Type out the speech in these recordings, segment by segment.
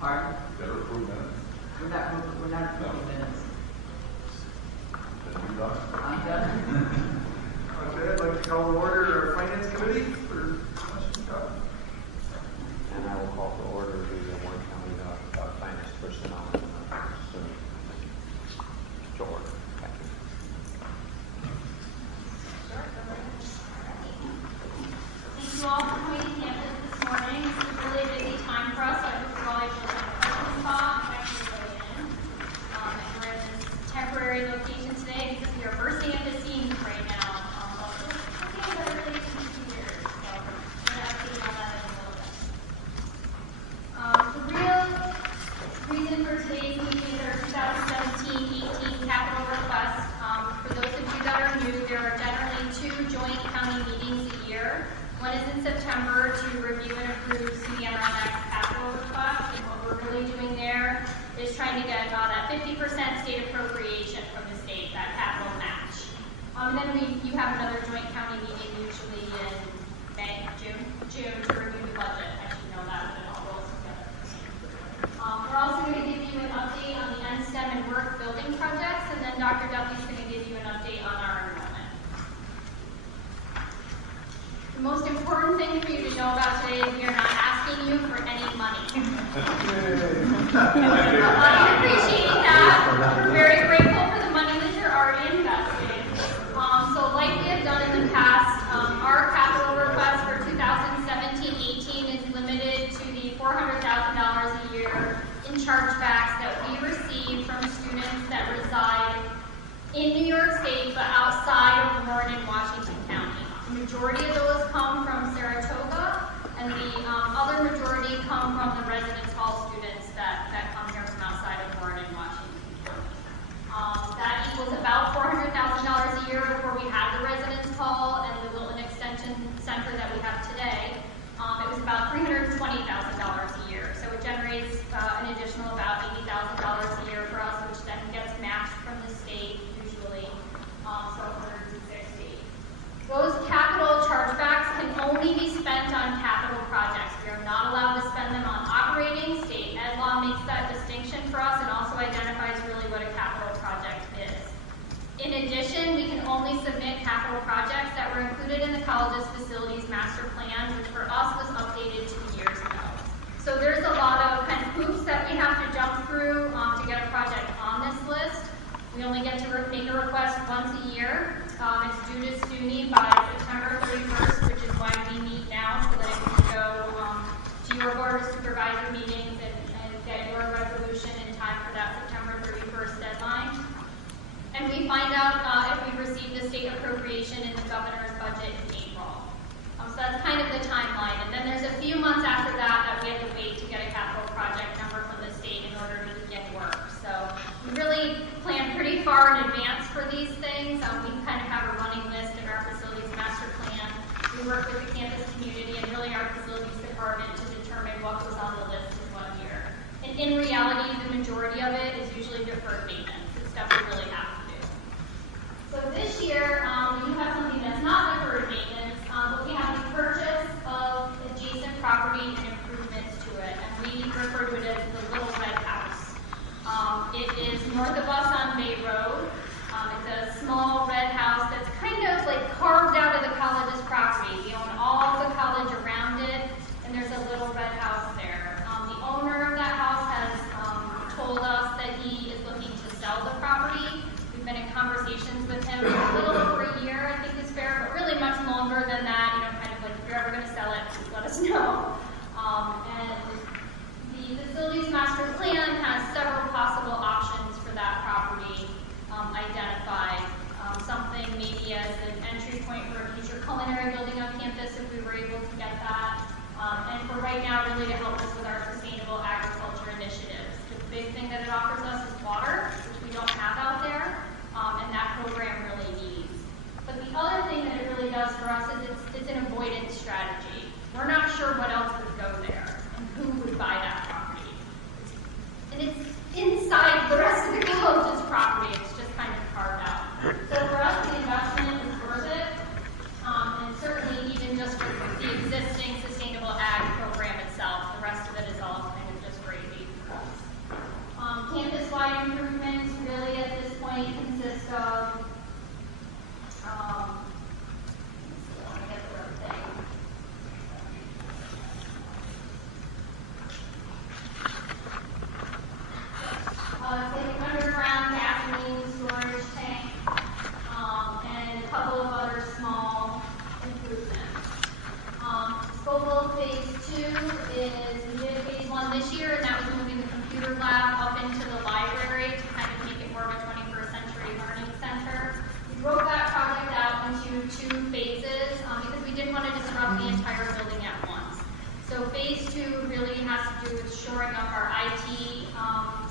Pardon? Better approve minutes. We're not approving minutes. Then you done. I'm done. Okay, I'd like to call to order our finance committee for questions, comments. And I will call to order the Warren County Finance Personnel soon. To order. Thank you. Thank you all for coming to campus this morning. This is really a busy time for us. First of all, I just want to parking spot actually go in. And we're in this temporary location today because we are bursting at the seams right now. But we're really in 2 years, so we're going to update you on that in a little bit. The real reason for today's meeting is our 2017-18 capital request. For those of you that are new, there are generally 2 joint county meetings a year. One is in September to review and approve CDMRMX capital request, and what we're really doing there is trying to get that 50% state appropriation from the state, that capital match. And then you have another joint county meeting usually in May, June to review the budget. I should know that, but it all rolls together. We're also going to give you an update on the NSTEM and work building projects, and then Dr. Duffy's going to give you an update on our enrollment. The most important thing for you to know about today is we are not asking you for any money. I appreciate that. We're very grateful for the money that you're already investing. So like we have done in the past, our capital request for 2017-18 is limited to the $400,000 a year in chargebacks that we receive from students that reside in New York State but outside of Warren and Washington County. The majority of those come from Saratoga, and the other majority come from the residence hall students that come here from outside of Warren and Washington County. That equals about $400,000 a year before we had the residence hall and the Wilton Extension Center that we have today. It was about $320,000 a year, so it generates an additional about $80,000 a year for us, which then gets matched from the state usually, so $160,000. Those capital chargebacks can only be spent on capital projects. We are not allowed to spend them on operating. State ed law makes that distinction for us and also identifies really what a capital project is. In addition, we can only submit capital projects that were included in the college's facilities master plan, which for us was updated 2 years ago. So there's a lot of kind of hoops that we have to jump through to get a project on this list. We only get to make a request once a year. It's due to SUNY by September 31st, which is why we meet now, so that it can go to your board of supervisor meetings and get your resolution in time for that September 31st deadline. And we find out if we receive the state appropriation in the governor's budget in April. So that's kind of the timeline. And then there's a few months after that we have to wait to get a capital project number from the state in order to begin work. So we really plan pretty far in advance for these things. We kind of have a running list in our facilities master plan. We work with the campus community and really our facilities department to determine what goes on the list in 1 year. And in reality, the majority of it is usually deferred maintenance. It's stuff we really have to do. So this year, we have something that's not deferred maintenance, but we have the purchase of adjacent property and improvements to it. And we refer to it as the Little Red House. It is north of us on Bay Road. It's a small red house that's kind of like carved out of the college's property. We own all the college around it, and there's a little red house there. The owner of that house has told us that he is looking to sell the property. We've been in conversations with him for a little over a year, I think is fair, but really much longer than that. Kind of like if you're ever going to sell it, just let us know. And the facilities master plan has several possible options for that property identified. Something maybe as an entry point for a future culinary building on campus if we were able to get that. And for right now, really to help us with our sustainable agriculture initiatives. The big thing that it offers us is water, which we don't have out there, and that program really needs. But the other thing that it really does for us is it's an avoidance strategy. We're not sure what else would go there and who would buy that property. And it's inside the rest of the college's property. It's just kind of carved out. So for us, the investment is worth it. And certainly even just with the existing sustainable ag program itself, the rest this year, and that was moving the computer lab up into the library to kind of make it more of a 21st century learning center. We broke that project out into 2 phases because we didn't want to disrupt the entire building at once. So phase 2 really has to do with shoring up our IT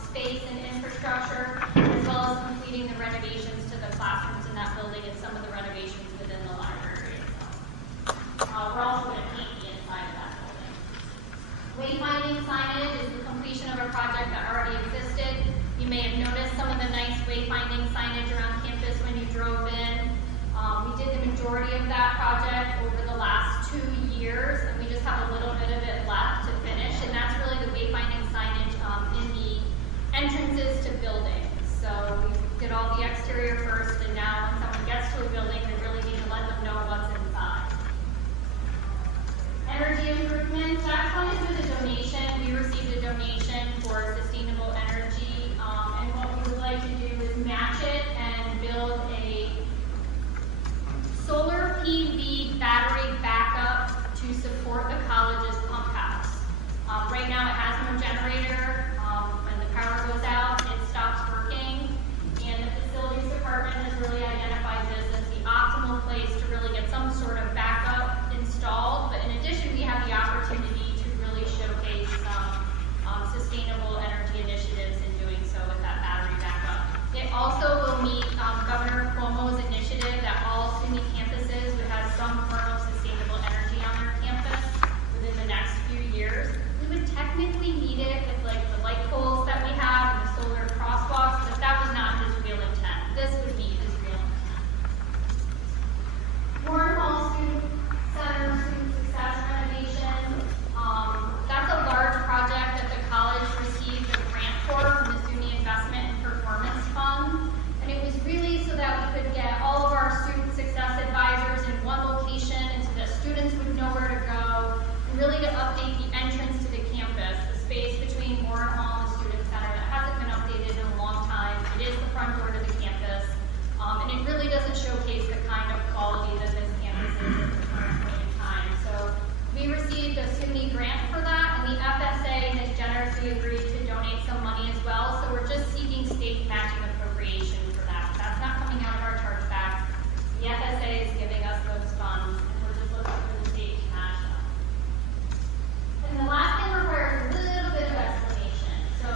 space and infrastructure, as well as completing the renovations to the classrooms in that building and some of the renovations within the library itself. We're also going to paint the inside of that building. Wayfinding signage is the completion of a project that already existed. You may have noticed some of the nice wayfinding signage around campus when you drove in. We did the majority of that project over the last 2 years, and we just have a little bit of it left to finish, and that's really the wayfinding signage in the entrances to buildings. So we did all the exterior first, and now when someone gets to a building, we really need to let them know what's inside. Energy improvements, that one is with a donation. We received a donation for sustainable energy, and what we would like to do is match it and build a solar PV battery backup to support the college's pump house. Right now it has no generator. When the power goes out, it stops working, and the facilities department has really identified this as the optimal place to really get some sort of backup installed. But in addition, we have the opportunity to really showcase some sustainable energy initiatives in doing so with that battery backup. It also will meet Governor Cuomo's initiative that all SUNY campuses would have some form of sustainable energy on their campus within the next few years. We would technically need it with like the light poles that we have and the solar crosswalks, but that was not his real intent. This would be his real intent. Warren Hall Student Center Student Success renovation. That's a large project that the college received a grant for from the SUNY Investment and Performance Fund. And it was really so that we could get all of our student success advisors in one location, and so that students would know where to go, and really to update the entrance to the campus, the space between Warren Hall and the Student Center that hasn't been updated in a long time. It is the front door to the campus, and it really doesn't showcase the kind of quality that this campus is at the current point in time. So we received a SUNY grant for that, and the FSA has generously agreed to donate some money as well. So we're just seeking state matching appropriation for that. That's not coming out of our chargebacks. The FSA is giving us those funds, and we're just looking for the state to match them. And the last thing requires a little bit of explanation. So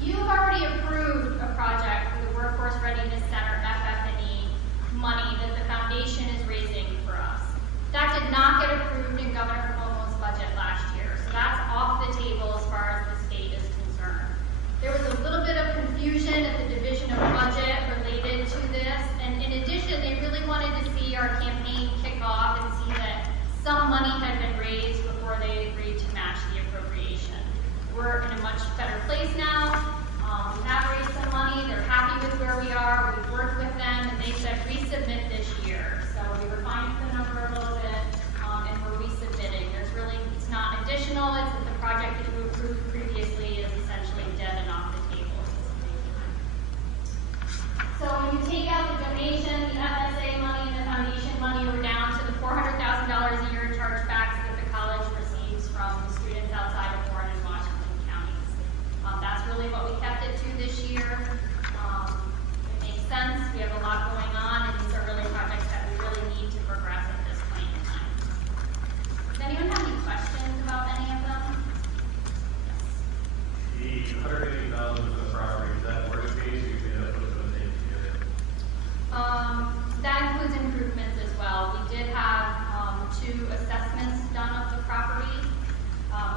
you've already approved a project for the Workforce Readiness Center FF&E money that the foundation is raising for us. That did not get approved in Governor Cuomo's budget last year, so that's off the table as far as the state is concerned. There was a little bit of confusion at the Division of Budget related to this, and in addition, they really wanted to see our campaign kick off and see that some money had been raised before they agreed to match the appropriation. We're in a much better place now. We have raised some money. They're happy with where we are. We've worked with them, and they said resubmit this year. So we refined the number a little bit, and we're resubmitting. It's not additional. It's that the project that you approved previously is essentially dead and off the table. So when you take out the donation, the FSA money, and the foundation money, we're down to the $400,000 a year in chargebacks that the college receives from students outside of Warren and Washington counties. That's really what we kept it to this year. It makes sense. We have a lot going on, and these are really projects that we really need to progress at this point in time. Does anyone have any questions about any of them? The $180,000 for the property, is that workspace, or you can put some things together? That includes improvements as well. We did have 2 assessments done of the property.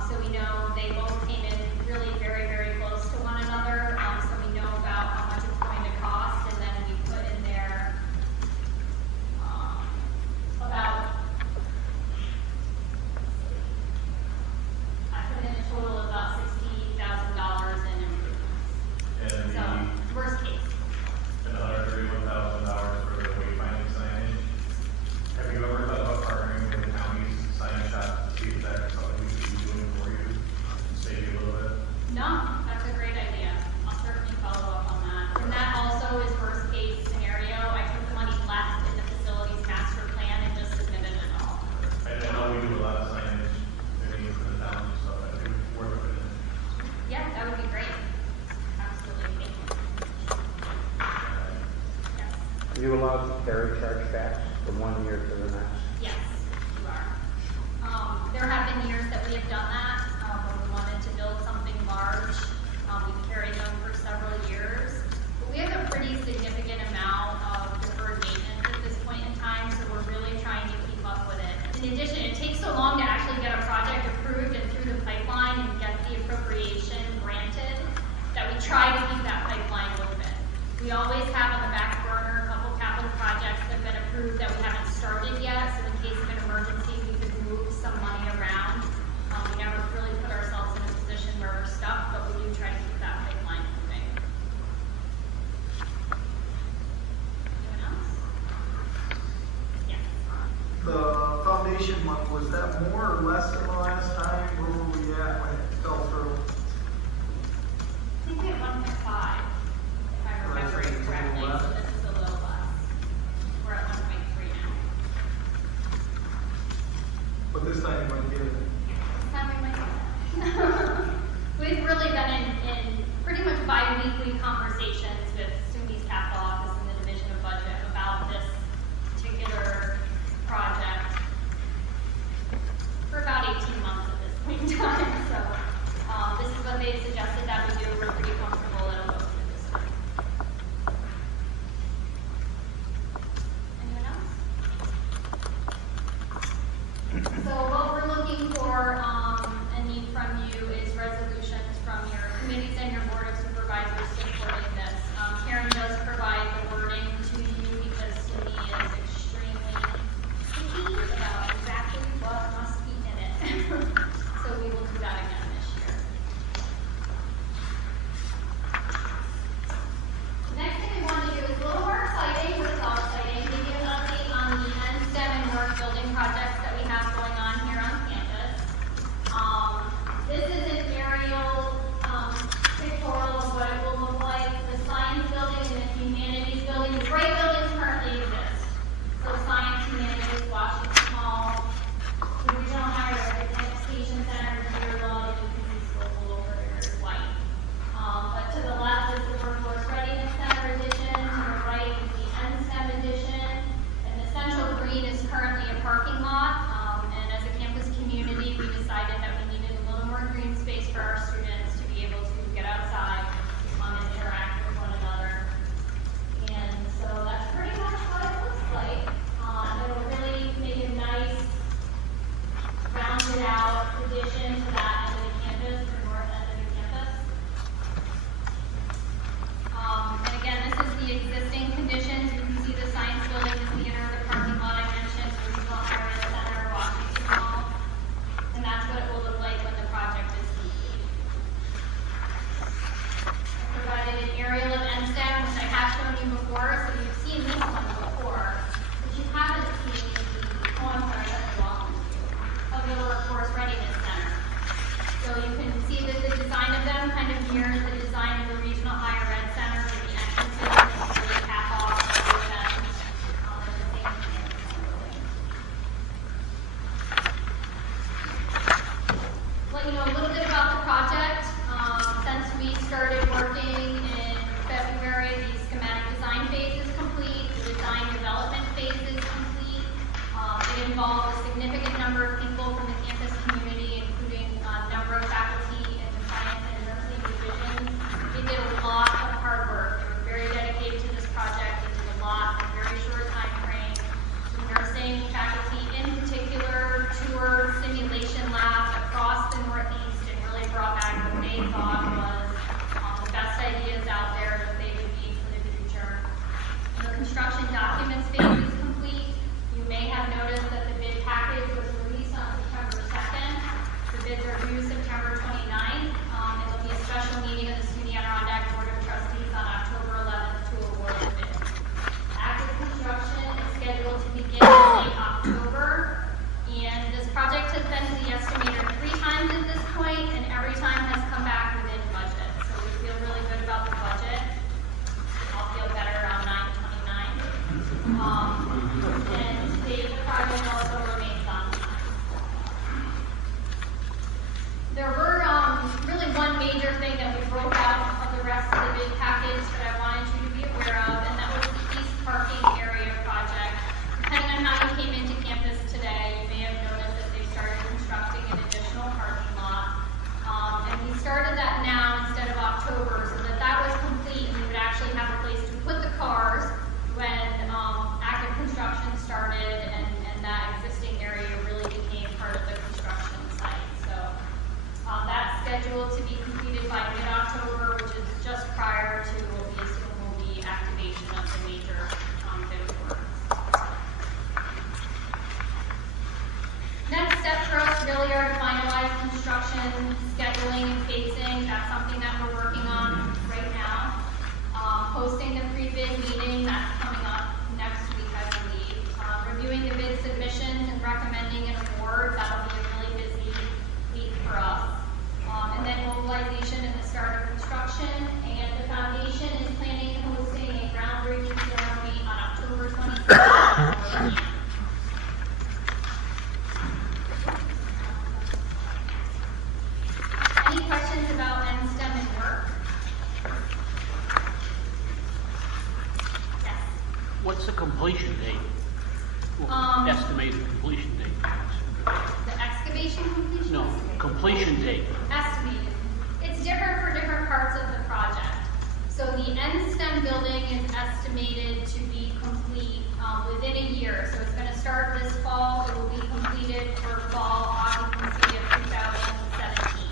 So we know they both came in really very, very close to one another. So we know about how much it's going to cost, and then we put in there I put in a total of about $60,000 in improvements. And So worst case. and $131,000 for the wayfinding signage. Have you ever thought about partnering with the county's sign shop to see if that's something we could be doing for you? Save allowed to carry chargebacks from one year to the next? Yes, you are. There have been years that we have done that, when we wanted to build something large. We've carried them for several years. But we have a pretty significant amount of deferred maintenance at this point in time, so we're really trying to keep up with it. In addition, it takes so long to actually get a project approved and through the pipeline and get the appropriation granted that we try to keep that pipeline open. We always have on the back burner a couple capital projects that have been approved that we haven't started yet, so in case of an emergency, we could move some money around. We never really put ourselves in a position where we're stuck, but we do try to keep that pipeline moving. Anyone else? Yes. The foundation month, was that more or less than the last time? Where were we at when it fell through? I think we had 1.5, if I'm remembering correctly, so this is a little less. We're at 1.3 now. But this time you might get it. This time we might get it. We've really been in pretty much bi-weekly conversations with SUNY's capital office and the Division of Budget about this particular project for about 18 months at this point in time. So this is what they suggested that we do. We're pretty comfortable it'll go through this time. Anyone else? So what we're looking for and need from you is resolutions from your committees and your board of supervisors supporting this. Karen does provide the wording to you because SUNY is extremely picky about exactly what must be in it. So we will do that again this year. Next thing we want to do is a little more exciting, but it's all exciting. Give you an update on the NSTEM and work building projects that we have going on here on campus. This is an aerial pictorial of what it will look like. The science building and the humanities building, the great buildings currently exist. So science, humanities, Washington Hall, the regional higher education center, Deer Law, and you can see local over there is white. But to the left is the Workforce Readiness Center addition, to the right is the NSTEM addition, and the central green is currently a parking lot. And as a campus community, we decided that we needed a little more green space for our students to be able to get outside and interact with one another. And so that's pretty much what it looks like. It'll really make a nice, rounded out addition to that end of the campus, the north end of the campus. And again, this is the existing conditions. You can see the science building, the theater, the parking lot I mentioned, the regional area center, Washington Hall. And that's what it will look like when the project is complete. I provided an aerial of NSTEM, which I have shown you before, so you've seen this one before, but you haven't seen the, oh, I'm sorry, that's the wrong one, of the Workforce Readiness Center. So you can see that the design of them kind of mirrors the design of the Regional Higher Ed Center with the entrances and the cap off of them at the same campus building. Let you know a little bit about the project. Since we started working in February, the schematic design phase is complete, the design development phase is complete. It involved a significant number of people from the campus community, including a number of faculty in the science and nursing divisions. They did a lot of hard work. They were very dedicated to this project. They did a lot in a very short time frame. The nursing faculty in particular toured simulation labs across the Northeast and really brought back what they thought was the best ideas out there that they would need for the future. The construction documents phase is complete. You may have noticed that the bid package was released on September 2nd. The bids are due September 29th. And there'll be a special meeting of the SUNY Adirondack Board of Trustees on October 11th to award the bid. Active construction is scheduled to begin in late October. And this project has been to the estimator 3 times at this point, and every time has come back within budget. So we feel really good about the budget. I'll feel better around 9/29. And the project also remains on time. There were really October, so that was complete, and we would actually have a place to put the cars when active construction started, and that existing area really became part of the construction site. So that's scheduled to be completed by mid-October, which is just prior to what we assume will be activation of the major bid awards. Next step for us really are to finalize construction, scheduling, and phasing. That's something that we're working on right now. Hosting the pre-bid meeting, that's coming up next week, I believe. Reviewing the bid submissions and recommending an award, that'll be a really busy week for us. And then mobilization and the start of construction. And the foundation is planning on hosting a groundbreaking ceremony on October 23rd. Any questions about NSTEM and work? Yes. What's the completion date? Estimated completion date? The excavation completion? No, completion date. Estimated. It's different for different parts of the project. So the NSTEM building is estimated to be complete within a year. So it's going to start this fall. It will be completed for fall occupancy of 2017.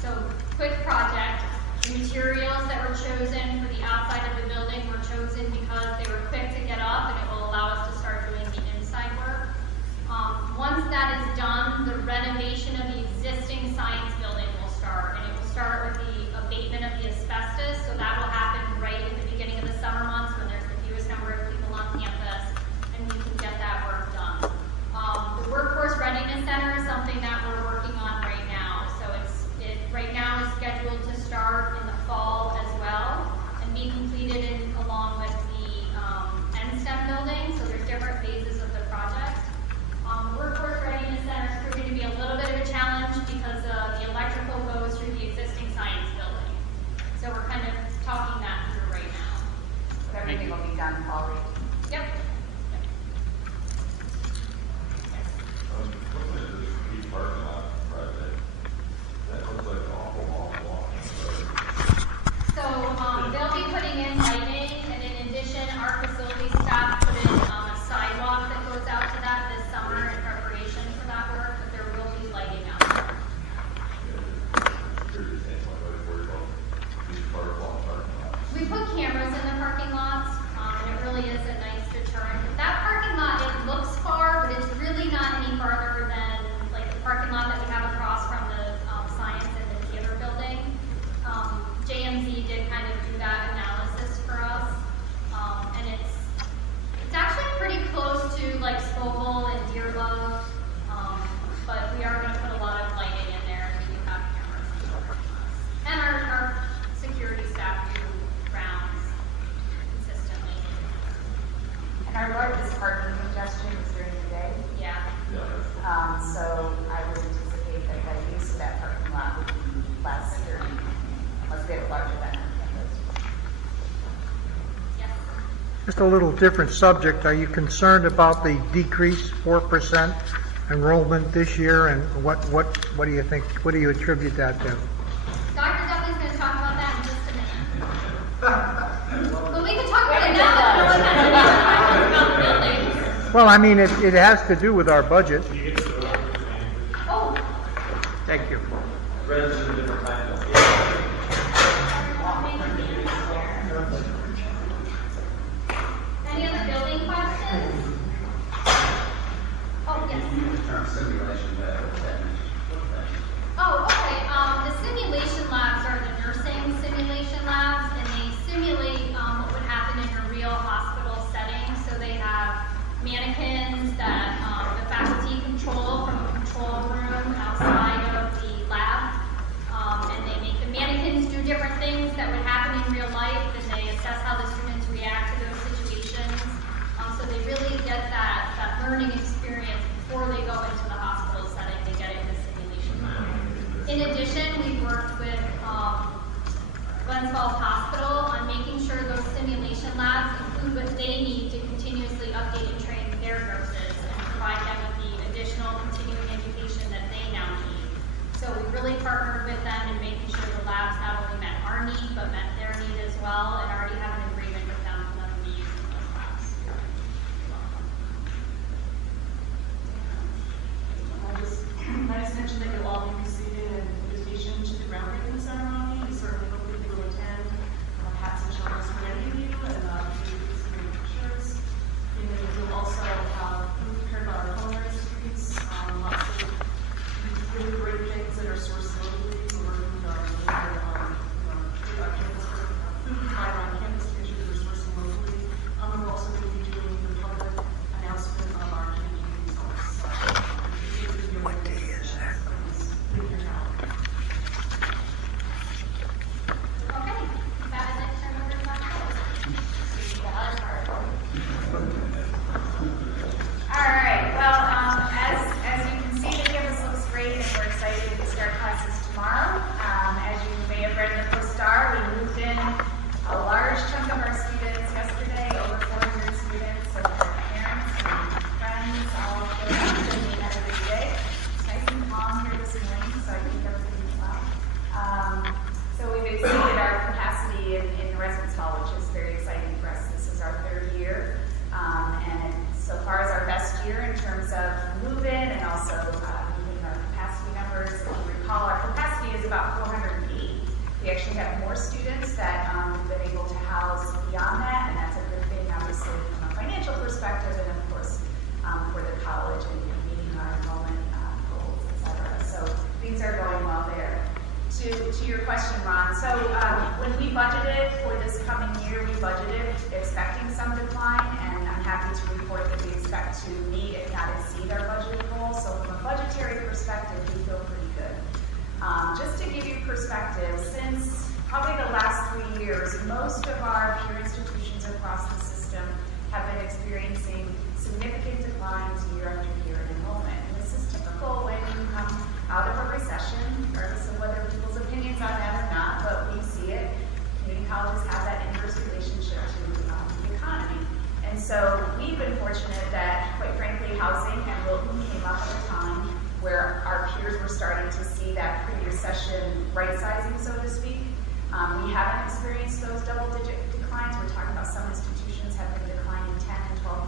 So quick project. The materials that were chosen for the outside of the building were chosen because they were quick to get up, and it will allow us to start doing the inside work. Once that is done, the renovation of the existing science building will start, and it will start with the abatement of the asbestos. So that will happen right at the beginning of the summer months when there's the fewest number of people on campus, and we can get that work done. The Workforce Readiness Center is something that we're working on right now. So it right now is scheduled to start in the fall as well, and be completed along with the NSTEM building. So there's different phases of the project. Workforce Readiness Center is proving to be a little bit of a challenge because the electrical goes through the existing science building. So we're kind of talking that through right now. But everything will be done fall ready. Yep. Looking at this key parking lot project, that looks like an awful long walk. So they'll be putting in lighting, and in addition, our facility staff put in a sidewalk that goes out to that this summer in preparation for that work, but there will be lighting out there. Here's the thing, like, I worry about these parking lots. We put cameras in the parking lots, and it really is a nice deterrent. That parking lot, it looks far, but it's really not any farther than like the parking lot that we have across from the science and the theater building. JMZ did kind of do that analysis for us, and it's actually pretty close to like Scoville and Deerlove, but we are going to put a lot of lighting in there, and we do have cameras. And our security staff do rounds consistently. And our largest parking congestion is during the day. Yeah. So I would anticipate that the use of that parking lot would be less during, unless we have a larger event on campus. Yes. Just a little different subject. Are you concerned about the decrease, 4% enrollment this year, and what do you think? What do you attribute that to? Dr. Duffy's going to talk about that in just a minute. But we can talk about it now. No one has any questions about the building. Well, I mean, it has to do with our budget. Oh, Thank you. any other building questions? Oh, yes. Oh, okay. The simulation labs are the nursing simulation labs, and they simulate what would happen in a real hospital setting. So they have mannequins that the faculty control from a control room outside of the lab, and they make the mannequins do different things that would happen in real life, and they assess how the students react to those situations. So they really get that learning experience before they go into the hospital setting. They get it in the simulation lab. In addition, we've worked with Glens Falls Hospital on making sure those simulation labs include what they need to continuously update and train their nurses and provide them with the additional continuing education that they now need. So we really partnered with them in making sure the labs not only met our needs, have more students that we've been able to house beyond that, and that's a good thing, obviously, from a financial perspective, and of course, for the college and meeting our enrollment goals, et cetera. So things are going well there. To your question, Ron, so when we budgeted for this coming year, we budgeted expecting some decline, and I'm happy to report that we expect to meet, if not exceed, our budget goals. So from a budgetary perspective, we feel pretty good. Just to give you perspective, since probably the last 3 years, most of our peer institutions across the system have been experiencing significant declines year after year in enrollment. And this is typical when you come out of a recession, regardless of whether people's opinions on that or not, but we see it. Community colleges have that inverse relationship to the economy. And so we've been fortunate that, quite frankly, housing and Wilton came up at a time where our peers were starting to see that pre-recession right-sizing, so to speak. We haven't experienced those double-digit declines. We're talking about some institutions have been declining 10 and 12%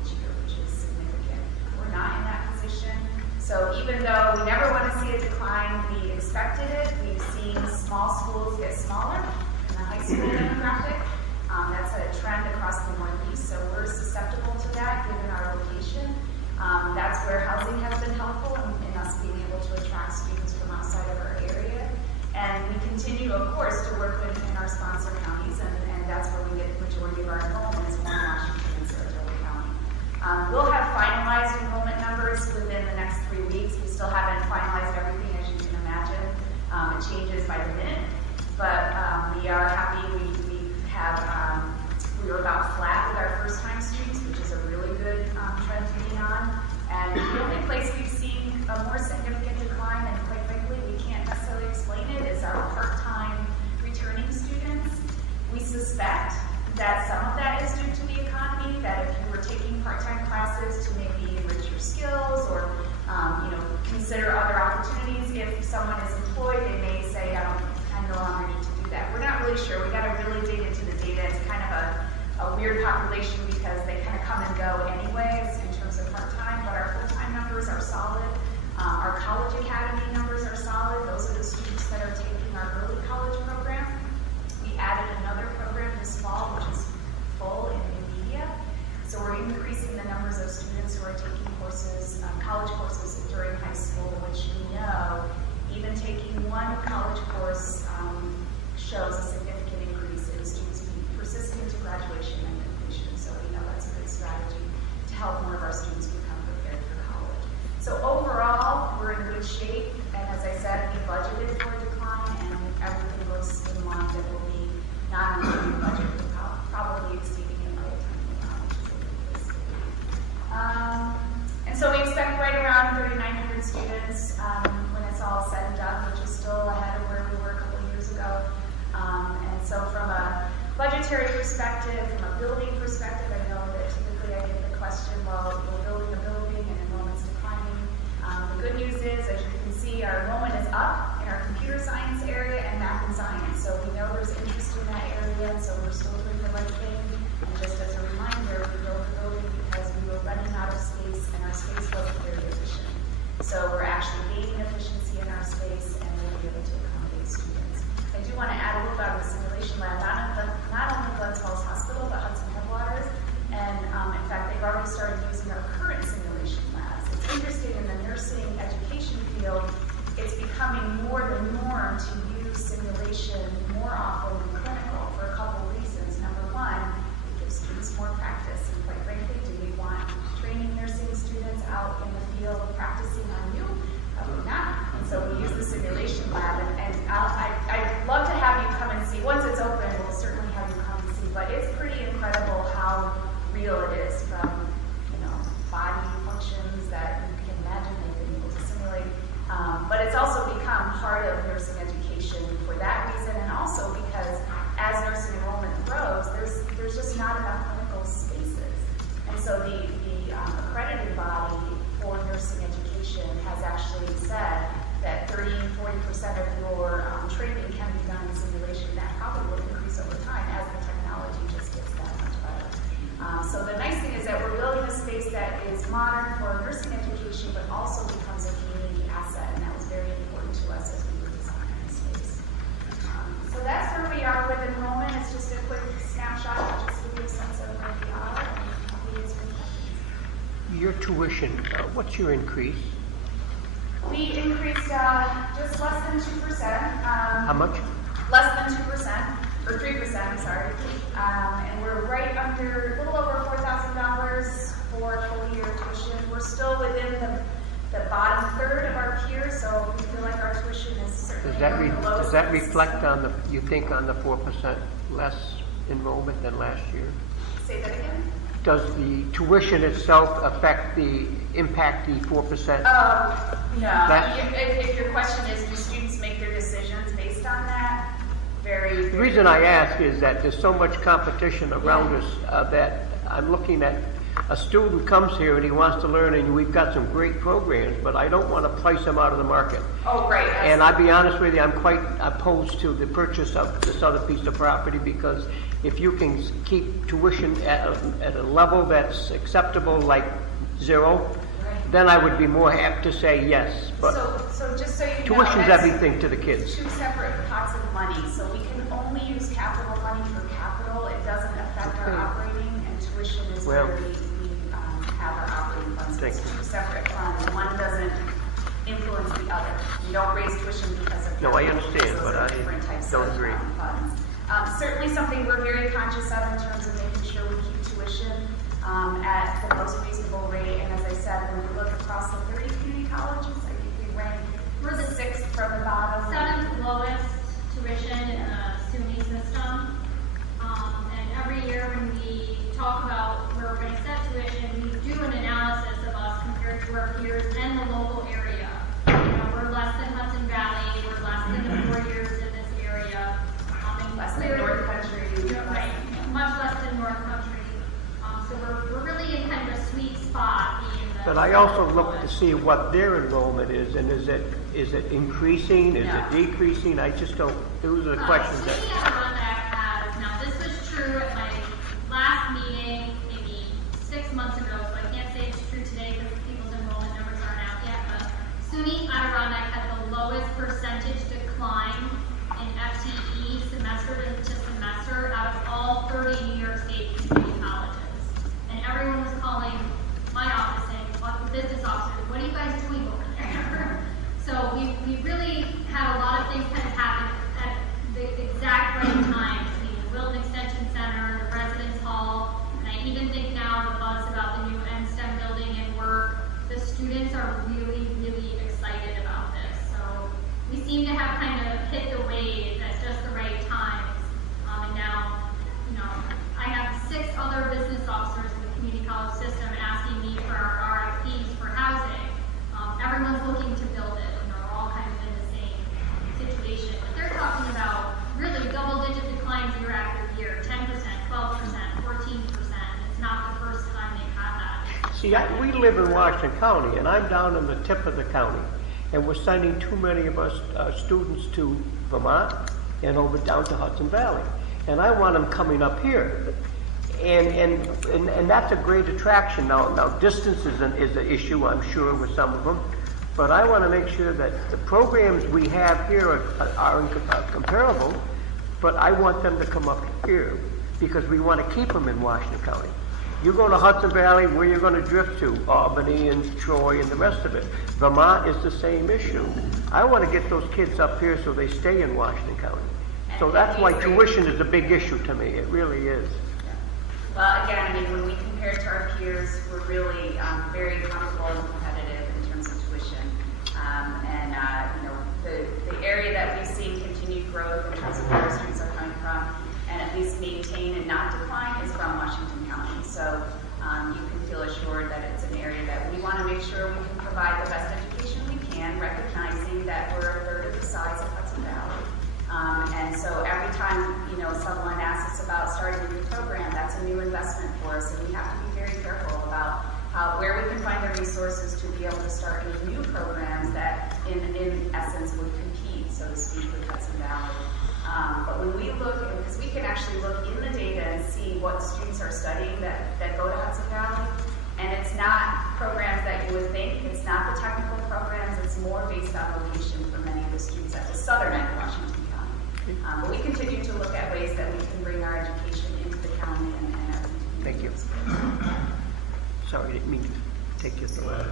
each year, which is significant. We're not in that position. So even though we never want to see a decline, we expected it. We've seen small schools get smaller in the high school demographic. That's a trend across the Northeast, so we're susceptible to that given our location. That's where housing has been helpful in us being able to attract students from outside of our area. And we continue, of course, to work in our sponsor counties, and that's where we get the majority of our enrollment is Warren, Washington, and Saratoga County. We'll have finalized enrollment numbers within the next 3 weeks. We still haven't finalized everything, as you can imagine. It changes by the minute, but we are happy. We were about flat with our first-time students, which is a really good trend to be on. And the only place we've seen a more significant decline, and quite frankly, we can't necessarily explain it, is our part-time returning students. We suspect that some of that is due to the economy, that if you were taking part-time classes to maybe enrich your skills or consider other opportunities, if someone is employed, they may say, I no longer need to do that. We're not really sure. We got to really dig into the data. It's kind of a weird population because they kind of come and go anyways in terms of part-time, but our full-time numbers are solid. Our college academy numbers are solid. Those are the students that are taking our early college program. We added another program this fall, which is full in media. So we're increasing the numbers of students who are taking courses, college courses during high school, which we know even taking one college course shows a significant increase in students being persistent to graduation and completion. So we know that's a good strategy to help more of our students become prepared for college. So overall, we're in good shape. And as I said, we budgeted for a decline, and everything looks in line that we'll be not only budget, but probably exceeding it by the time we know, which is a good place to be. And so we expect right around 3,900 students when it's all said and done, which is still ahead of where we were a couple of years ago. And so from a budgetary perspective, from a building perspective, I know that typically I get the question, well, we're building a building and enrollment's declining. The good news is, as you can see, our enrollment is up in our computer science area and math and science. So we know there's interest in that area, and so we're still doing the right thing. And just as a reminder, we built the building because we were running out of space, and our space wasn't very efficient. So we're actually gaining efficiency in our space, and we'll be able to accommodate students. I do want to add a little bit on the simulation lab, not only Glens Falls Hospital, but Hudson Headwaters. And in fact, they've already started using our current simulation labs. It's interesting in the nursing education field, it's becoming more the norm to use simulation more often than clinical for a couple of reasons. Number one, it gives students more practice. And quite frankly, do we want training nursing students out in the field practicing on you? Probably not. And so we use the simulation lab, and I'd love to have you come and see. Once it's open, we'll certainly have you come and see. But it's pretty incredible how real it is, from body functions that you can imagine they've been able to simulate. But it's also become part Your tuition, what's your increase? We increased just less than 2%. How much? Less than 2%, or 3%, I'm sorry. And we're right under, a little over $4,000 for full year tuition. We're still within the bottom third of our peers, so we feel like our tuition is certainly on the low Does that side. reflect on the, you think, on the 4% less enrollment than last year? Say that again? Does the tuition itself impact the 4%? No. That's- If your question is, do students make their decisions based on that? Very. The reason I ask is that there's so much competition around us that I'm looking at a student comes here and he wants to learn, and we've got some great programs, but I don't want to price them out of the market. Oh, right. And I'll be honest with you, I'm quite opposed to the purchase of this other piece of property, because if you can keep tuition at a level that's acceptable, like zero, then I would be more apt to say yes. But So just so you know. tuition's that's everything to the kids. Two separate pots of money, so we can only use capital money for capital. It doesn't affect our operating, and tuition is Well, where we have our operating funds. thank It's you. two separate funds. One doesn't influence the other. You don't raise tuition because of No, I capital, understand, because those but are I different types don't of, agree. funds. Certainly something we're very conscious of in terms of making sure we keep tuition at the most reasonable rate. And as I said, when we look across the 30 community colleges, I think we rank, we're the 6th from the bottom. Seventh lowest tuition in the SUNY system. And every year when we talk about where we're going to set tuition, we do an analysis of us compared to our peers and the local area. You know, we're less than Hudson Valley, we're less than the 4 years in this area. And Less than North Country. Right, much less than North Country. So we're really in kind of a sweet spot being the. But I also look to see what their enrollment is, and is it increasing, is No. it decreasing? I just don't, those are the questions that. SUNY Adirondack has, now this was true at my last meeting, maybe 6 months ago, so I can't say it's true today because people's enrollment numbers aren't out yet, but SUNY Adirondack had the lowest percentage decline in FTE semester to semester out of all 30 New York State community colleges. And everyone was calling my office saying, what the business officers, what are you guys doing over there? So we really had a lot of things kind of happen at the exact right time between the Wilton Extension Center, the Residence Hall, and I even think now the buzz about the new NSTEM building and work, the students are really, really excited about this. So we seem to have kind of hit the wave at just the right times. And now, you know, I have 6 other business officers in the community college system asking me for our RFPs for housing. Everyone's looking to build it, and they're all kind of in the same situation. But they're talking about really double-digit declines year after year, 10%, 12%, 14%. It's not the first time they've had that. See, we live in Washington County, and I'm down in the tip of the county, and we're sending too many of us students to Vermont and over down to Hudson Valley. And I want them coming up here. And that's a great attraction. Now distance is an issue, I'm sure, with some of them. But I want to make sure that the programs we have here are comparable, but I want them to come up here because we want to keep them in Washington County. You go to Hudson Valley, where you're going to drift to, Albany and Troy and the rest of it. Vermont is the same issue. I want to get those kids up here so they stay in Washington County. So that's why tuition is a big issue to me. It really is. Well, again, I mean, when we compare to our peers, we're really very comfortable and competitive in terms of tuition. You know, the area that we've seen continued growth in terms of where our students are coming from, and at least maintain and not decline, is from Washington County. So you can feel assured that it's an area that we want to make sure we can provide the best education we can, recognizing that we're a third of the size of Hudson Valley. And so every time, you know, someone asks us about starting a new program, that's a new investment for us, and we have to be very careful about where we can find the resources to be able to start any new programs that, in essence, would compete, so to speak, with Hudson Valley. But when we look, because we can actually look in the data and see what students are studying that go to Hudson Valley, and it's not programs that you would think, it's not the technical programs, it's more based on location for many of the students at the southern end of Washington County. But we continue to look at ways that we can bring our education into the county and our Thank you. Sorry, I didn't mean to. take your thought.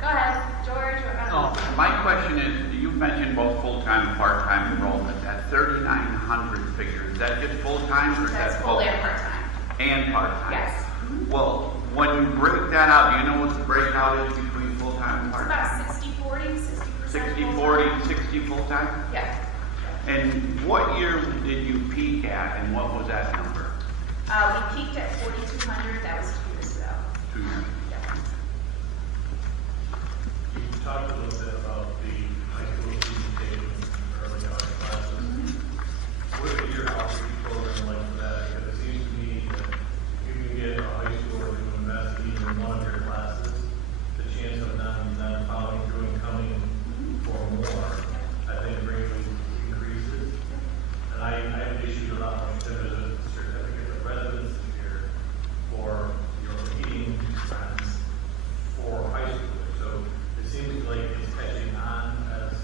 Go ahead, George. Oh, My question is, you mentioned both full-time and part-time enrollment. That 3,900 figure, is that just full-time or is That's that full both? and part-time. And part-time? Yes. Well, when you break that out, do you know what the breakout is between full-time and It's part-time? about 60/40, 60%. 60/40, 60 full-time? Yeah. And what year did you peak at and what was that number? We peaked at 4,200, that was 2 years ago. 2 years. Yeah. You talked a little bit about the high school presentation early on in classes. What is your outreach program like for that? Because it seems to me that if you can get a high schooler to invest even in one of your classes, the chance of them following through and coming for more, I think greatly increases. And I have issued a lot more there's a certificate of residency here for your competing friends for high schoolers. So it seems like it's catching on as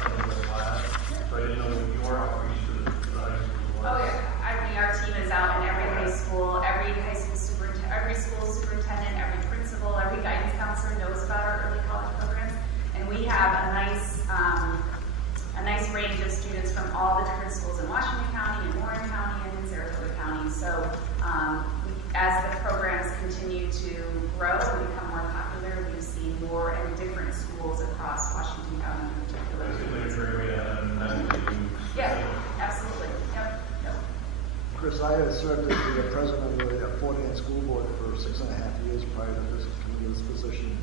some of the class. So I didn't know what your outreach to the high school was. Oh, yeah. I mean, our team is out in every high school, every school superintendent, every principal, every guidance counselor knows about our early college programs. And we have a nice range of students from all the different schools in Washington County, in Warren County, and in Saratoga County. So, as the programs continue to grow and become more popular, we've seen more and different schools across Washington County in particular. It seems like a great way to have them messaging. Yeah, absolutely. Yep. Chris, I had served as the president of the Fort Anne School Board for 6.5 years prior to this coming to this position.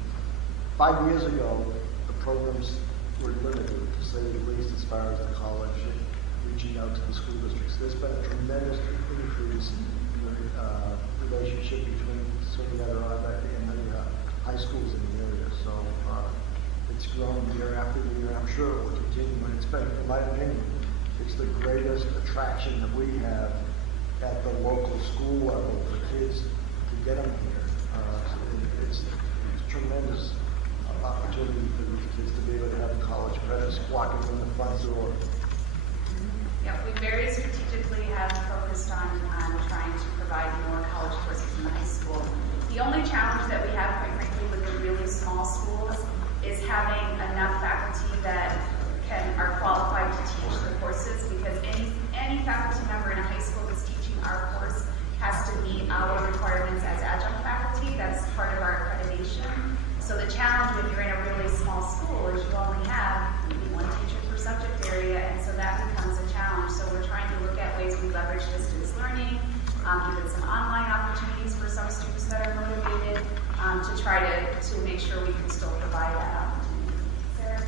5 years ago, the programs were limited, to say the least, as far as the college and reaching out to the school districts. There's been a tremendous increase in the relationship between Sweeney Adirondack and the high schools in the area. So it's grown year after year. I'm sure it will continue. And it's been, in my opinion, it's the greatest attraction that we have at the local school level for kids to get them here. It's tremendous opportunity for these kids to be able to have college credits walking in the front door. Yeah, we very strategically have focused on trying to provide more college courses in the high school. The only challenge that we have, quite frankly, with the really small schools is having enough faculty that are qualified to teach the courses, because any faculty member in a high school that's teaching our course has to meet our requirements as adjunct faculty. That's part of our accreditation. So the challenge when you're in a really small school is you only have maybe one teacher per subject area, and so that becomes a challenge. So we're trying to look at ways we leverage distance learning, even some online opportunities for some students that are motivated, to try to make sure we can still provide that opportunity. Sarah?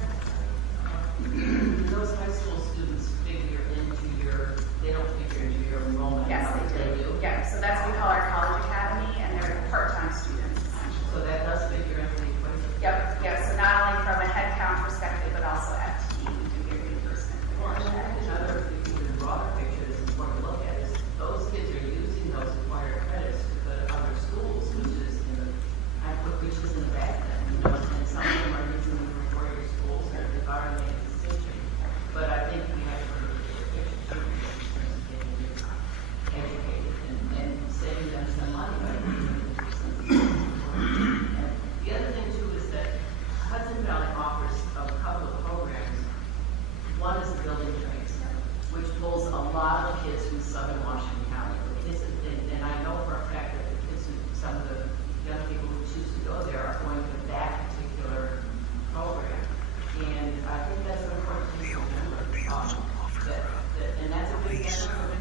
Those high school students they don't figure into your enrollment. Yes, they do. Yeah, so that's what we call our college academy, and they're part-time students, essentially. So that does figure into the equation. Yep, so not only from a head count perspective, but also FTE, we do get reimbursement. Well, another even broader picture that's important to look at is those kids are using those acquired credits to go to other schools, which is in the bad thing, and some of them are using them for four-year schools, and they've already made a decision. But I think we have to look at the picture too, in terms of getting educated and saving them some money by using and the other thing too is that Hudson Valley offers a couple of programs. One is the building trades, which pulls a lot of kids from southern Washington County. And I know for a fact that the kids, some of the young people who choose to go there are going to that particular program. And I think that's an important piece to remember. And that's a big program. And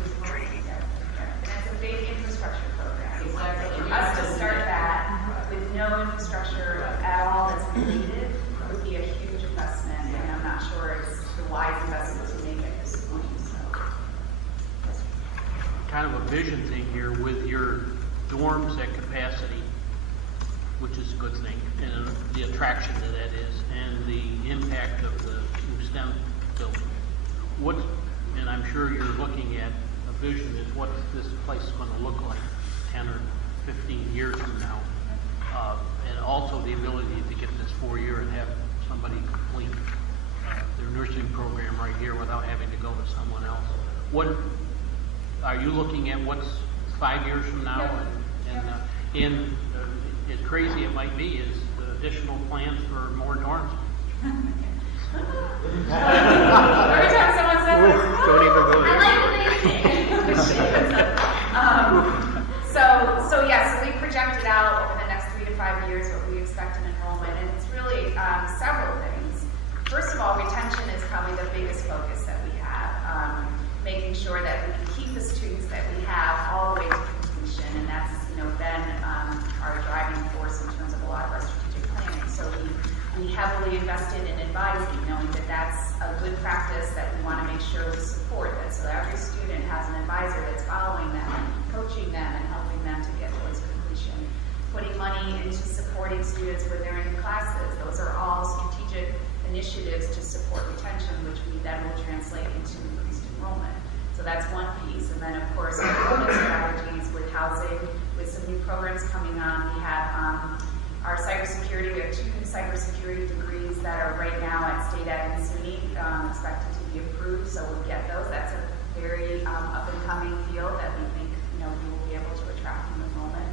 it's a big infrastructure program. Exactly. For us to start that with no infrastructure at all that's needed would be a huge investment, and I'm not sure it's the wise investment to make at this point, so. kind of a vision thing here with your dorms at capacity, which is a good thing, and the attraction that is, and the impact of the new STEM building. What, and I'm sure you're looking at a vision is what this place is going to look like 10 or 15 years from now. And also the ability to get this 4-year and have somebody complete their nursing program right here without having to go to someone else. What are you looking at? What's 5 years from now? And as crazy it might be, is the additional plans for more dorms. Every time someone says this, Don't even go I there. like the name. So we projected out over the next 3 to 5 years what we expect in enrollment, and it's really several things. First of all, retention is probably the biggest focus that we have, making sure that we can keep the students that we have all the way to completion, and that's been our driving force in terms of a lot of our strategic planning. So we heavily invested in advising, knowing that that's a good practice that we want to make sure we support that. So every student has an advisor that's following them, coaching them, and helping them to get towards completion. Putting money into supporting students when they're in classes. Those are all strategic initiatives to support retention, which we then will translate into increased enrollment. So that's one piece. And then, of course, enrollment strategies with housing, with some new programs coming on. We have our cybersecurity. We have 2 new cybersecurity degrees that are right now at State Ed and SUNY, expected to be approved. So we'll get those. That's a very up-and-coming field that we think we will be able to attract new enrollment.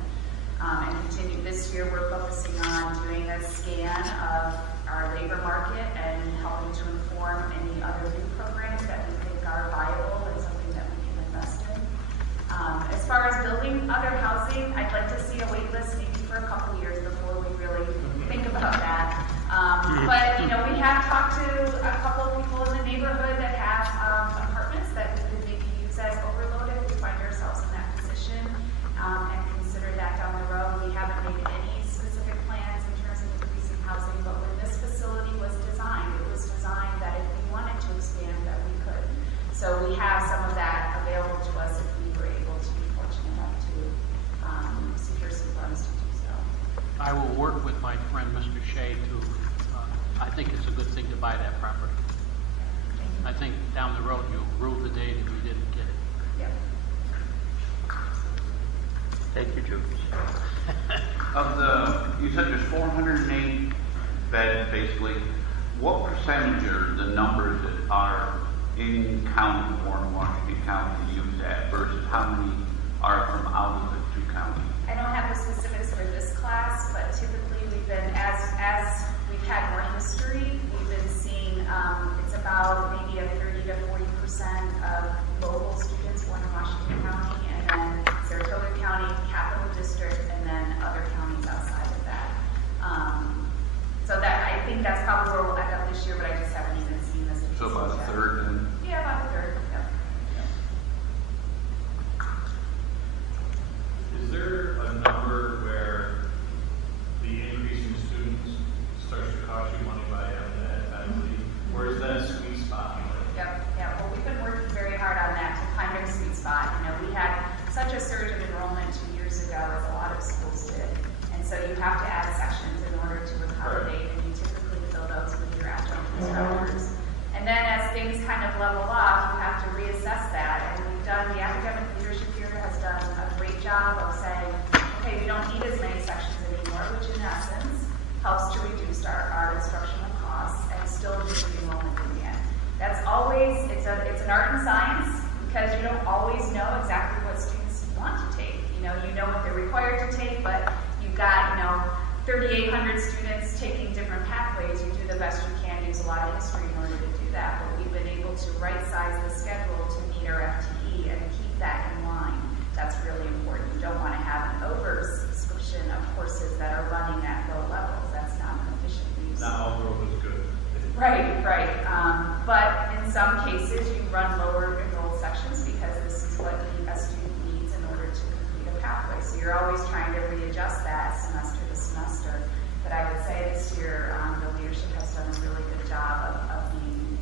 And continue this year, we're focusing on doing a scan of our labor market and helping to inform any other new programs that we think are viable and something that we can invest in. As far as building other housing, I'd like to see a wait list maybe for a couple years before we really think about that. But we have talked to a couple of people in the neighborhood that have apartments that we could maybe use as overloaded if we find ourselves in that position, and consider that down the road. We haven't made any specific plans in terms of increasing housing, but when this facility was designed, it was designed that if we wanted to expand, that we could. So we have some of that available to us if we were able to be fortunate enough to secure some funds to do so. I will work with my friend Mr. Shea to, I think it's a good thing to buy that property. I think down the road you'll rue the day that you didn't get it. Yep. Thank you, Jude. You said there's 408 beds, basically. What percentage are the numbers that are in county, Warren, Washington County, to use that, versus how many are from out of the 2 counties? I don't have the specifics for this class, but typically we've been, as we've had more history, we've been seeing it's about maybe a 30 to 40% of local students born in Washington County, and then Saratoga County, Capital District, and then other counties outside of that. So that I think that's probably where we'll end up this year, but I just haven't even seen this. So about a third, then? Yeah, about a third. Yep. Is there a number where the increase in students starts to cost you money by having that faculty? Where is that sweet spot? Yep, yeah, well, we've been working very hard on that to find our sweet spot. We had such a surge of enrollment 2 years ago, as a lot of schools did. And so you have to add sections in order to accommodate, and you typically fill those with your adjunct instructors. And then as things kind of level off, you have to reassess that. And the academic leadership here has done a great job of saying, okay, we don't need as many sections anymore, which in essence helps to reduce our instructional costs and still meet the enrollment demand. That's always, it's an art and science, because you don't always know exactly what students want to take. You know what they're required to take, but you've got, 3,800 students taking different pathways. You do the best you can, use a lot of history in order to do that, but we've been able to right-size the schedule to meet our FTE and keep that in line. That's really important. You don't want to have an over-subscription of courses that are running at low levels. That's not an efficient use. Not all growth is good. Right. But in some cases, you run lower enrolled sections because this is what a student needs in order to complete a pathway. So you're always trying to readjust that semester to semester. But I would say this year, the leadership has done a really good job of being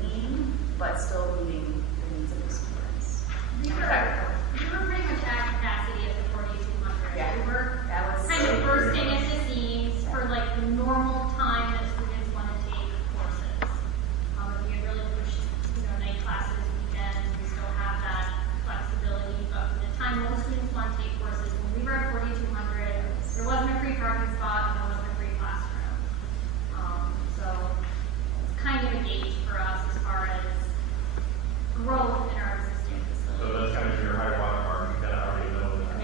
lean, but still meeting the needs of the students. We were pretty much at capacity at the 4,200. Yeah. We were That was kind of bursting at the seams for like the normal time that students want to take courses. If we had really pushed, night classes, weekends, we still have that flexibility. But for the time most students want to take courses, when we were at 4,200, there wasn't a free parking spot and there wasn't a free classroom. So it's kind of a gauge for us as far as growth in our existing facilities. So that's kind of your high water mark. You kind of already know that.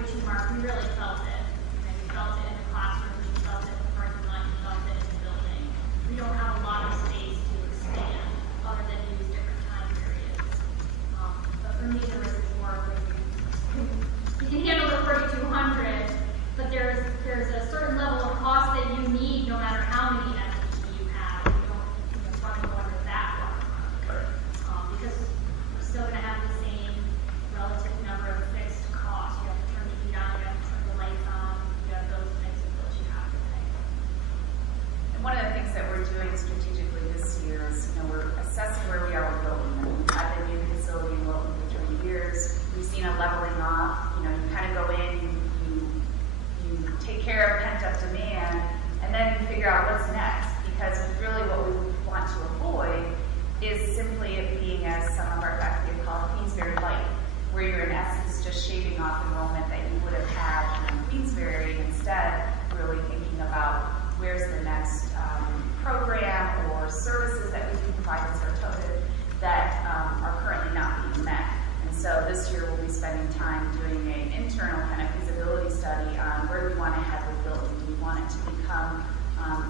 42 mark, we really felt it. We felt it in the classroom, we felt it in the parking lot, we felt it in the building. We don't have a lot of space to expand other than use different time periods. But for me, there was more of we can handle the 3,200, but there's a certain level of cost that you need no matter how many FTE you have. You don't want to go under that watermark. Because we're still going to have the same relative number of fixed costs. You have to turn the heat on, you have to turn the lights on, you have those types of bills you have to pay. And one of the things that we're doing strategically this year is, we're assessing where we are with Wilton. And we've had the new facility in Wilton for 3 years. We've seen a leveling off. You kind of go in, you take care of pent-up demand, and then you figure out what's next. Because really what we want to avoid is simply it being, as some of our faculty have called, Queensberry Light, where you're in essence just shaving off enrollment that you would have had in Queensberry, and instead really thinking about where's the next program or services that we can provide in Saratoga that are currently not being met. And so this year we'll be spending time doing an internal kind of feasibility study on where we want to head with building. Do we want it to become,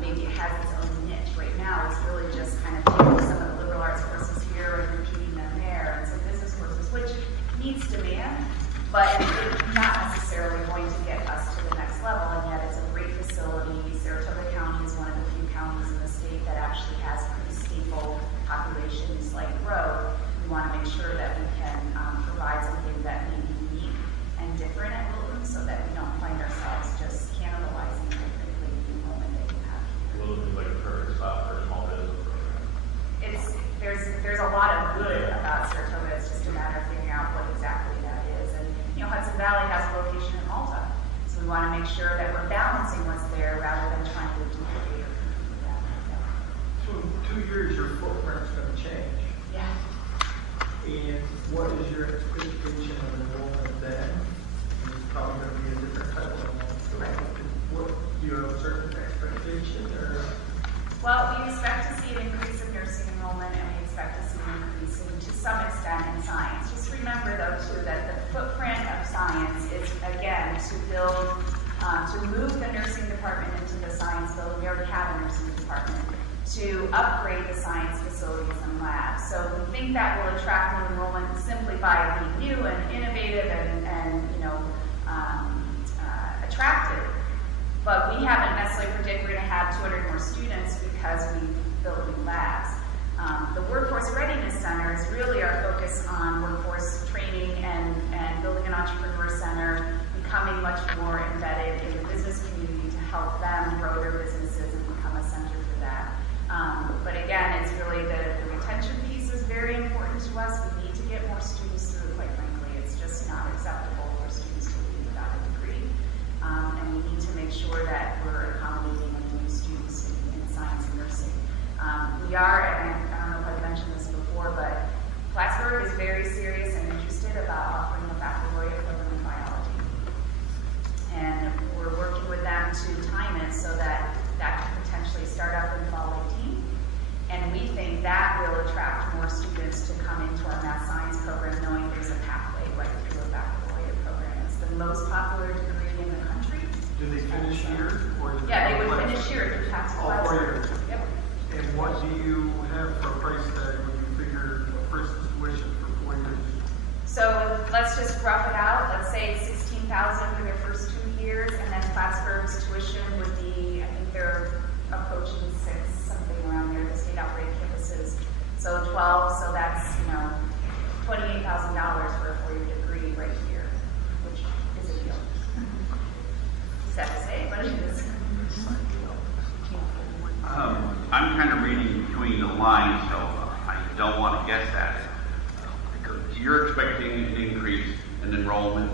maybe it has its own niche. Right now it's really just kind of taking some of the liberal arts courses here and repeating them there, and some business courses, which needs demand, but it's not necessarily going to get us to the next level, and yet it's a great facility. Saratoga County is one of the few counties in the state that actually has pretty stable populations like growth. We want to make sure that we can provide something that may be unique and different at Wilton so that we don't find ourselves just cannibalizing the enrollment that you have here. Wilton is like a perfect spot for a small business program. There's a lot of good about Saratoga. It's just a matter of figuring out what exactly that is. And Hudson Valley has a location in Malta, so we want to make sure that we're balancing what's there rather than trying to duplicate or compete with that. So in 2 years, your footprint's gonna change. Yeah. And what is your expectation of enrollment then? It's probably gonna be a different type of enrollment. What, do you have a certain expectation or? Well, we expect to see an increase in nursing enrollment, and we expect to see an increase to some extent in science. Just remember, though, too, that the footprint of science is, again, to build, to move the nursing department into the science building. We already have a nursing department. To upgrade the science facilities and labs. So we think that will attract new enrollment simply by being new and innovative and attractive. But we haven't necessarily predicted we're going to have 200 more students because we built new labs. The Workforce Readiness Centers really are focused on workforce training and building an entrepreneur center, becoming much more embedded in the business community to help them grow their businesses and become a center for that. But again, it's really the retention piece is very important to us. We need to get more students through, quite frankly. It's just not acceptable for students to leave without a degree. And we need to make sure that we're accommodating new students in science and nursing. We are, and I don't know if I've mentioned this before, but Plattsburgh is very serious and interested about offering a baccalaureate program in biology. And we're working with them to time it so that that could potentially start up in fall 18. And we think that will attract more students to come into our math science program knowing there's a pathway right through a baccalaureate program. It's the most popular degree in the country. Do they finish here? Or do Yeah, they would finish here if you pass the all 4 class. years? Yep. And what do you have for a price tag when you figure a person's tuition for 4 years? So let's just rough it out. Let's say $16,000 for their first 2 years, and then Plattsburgh's tuition would be, I think they're approaching 6, something around there, the state operated campuses. So 12, so that's, $28,000 for a 4-year degree right here, which is a deal. Sad to say, but it is. I'm kind of reading between the lines, so I don't want to guess at it. You're expecting an increase in enrollment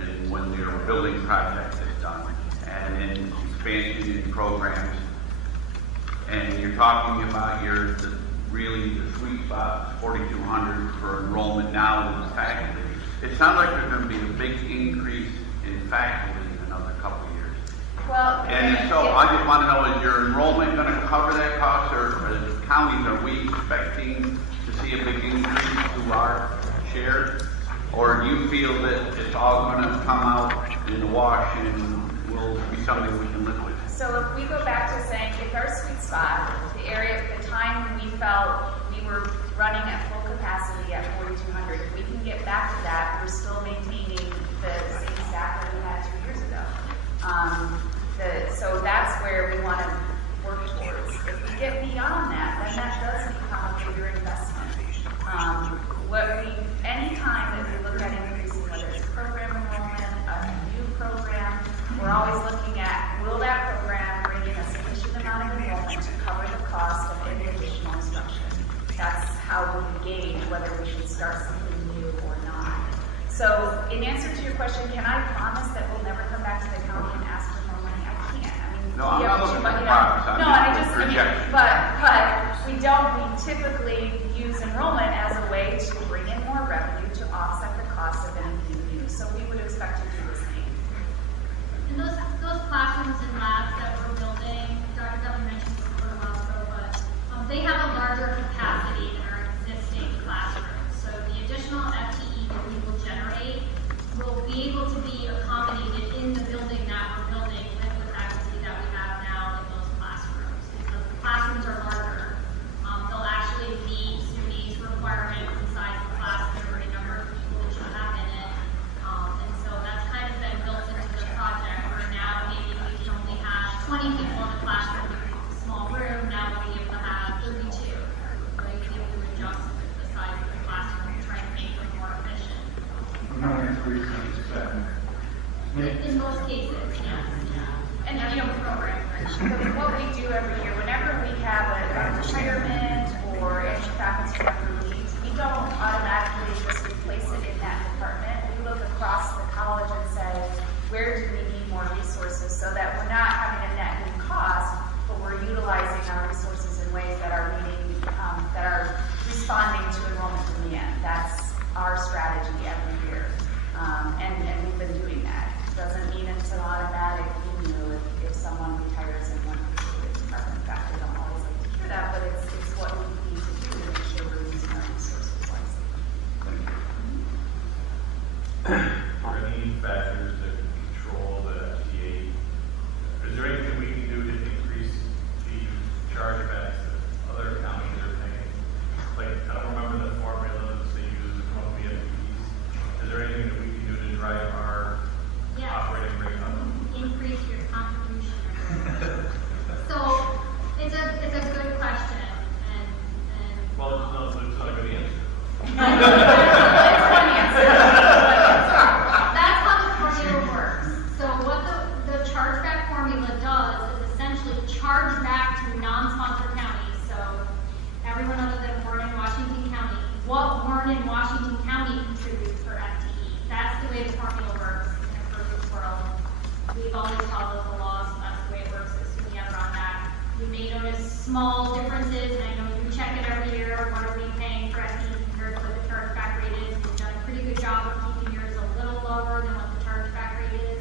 and when your building project is done, and in expansion in programs. And you're talking about really the sweet spot, 4,200 for enrollment now in the faculty. It sounds like there's going to be a big increase in faculty in another couple of years. Well, And so I just want to know, is your enrollment going to cover that cost, or as counties, are we expecting to see a big increase to our share? Or do you feel that it's all gonna come out in the wash and will be something we can live with? So if we go back to saying, if our sweet spot, the area, the time when we felt we were running at full capacity at 4,200, if we can get back to that, we're still maintaining the same staff that we had 2 years ago. So that's where we want to work towards. If we get beyond that, then that does become a bigger investment. Any time that we look at increasing, whether it's program enrollment, a new program, we're always looking at, will that program bring in a sufficient amount of enrollment to cover the cost of any additional instruction? That's how we gauge whether we should start something new or not. So in answer to your question, can I promise that we'll never come back to the county and ask for more money? I can't. I mean, No, I'm we not have looking too for much- promise. I'm No, just I just, I mean, projecting. but we typically use enrollment as a way to bring in more revenue to offset the cost of anything new. So we would expect to do the same. And those classrooms and labs that we're building, Dr. Duffy mentioned this a little while ago, but they have a larger capacity than our existing classrooms. So the additional FTE that we will generate will be able to be accommodated in the building that we're building with the faculty that we have now in those classrooms. Because the classrooms are larger. They'll actually meet SUNY's requirements inside the classroom for the number of people that you have in it. And so that's kind of been built into the project, where now maybe we can only have 20 people in the classroom, it's a small room, now we'll be able to have 32. So you can able to adjust the size of the classroom and try and make them more efficient. In most cases, yes. And program. What we do every year, whenever we have a retirement or any faculty member leaves, we don't automatically just replace it in that department. We look across the college and say, where do we need more resources, so that we're not having a net new cost, but we're utilizing our resources in ways that are meeting, that are responding to enrollment demand. That's our strategy every year, and we've been doing that. Doesn't mean it's an automatic, if someone retires in one particular department. In fact, we don't always like to hear that, but it's what we need to do to make sure we're using our resources wisely. Are there any factors that control the FTA? Is there anything we can do to increase the chargebacks that other counties are paying? Like, I don't remember the formula that they use to come up with the FTEs. Is there anything that we can do to drive our operating rate up? Increase your contribution. So it's a good question, and Well, no, it's not a good answer. It's one answer. that's how the formula works. So what the chargeback formula does is essentially charge back to non-sponsored counties. So everyone other than Warren and Washington County, what Warren and Washington County contributes for FTE. That's the way the formula works in a perfect world. We've always followed the laws, so that's the way it works at SUNY ever on that. You may notice small differences, and I know you check it every year. What are we paying for FTE compared to what the chargeback rate is? We've done a pretty good job of keeping yours a little lower than what the chargeback rate is.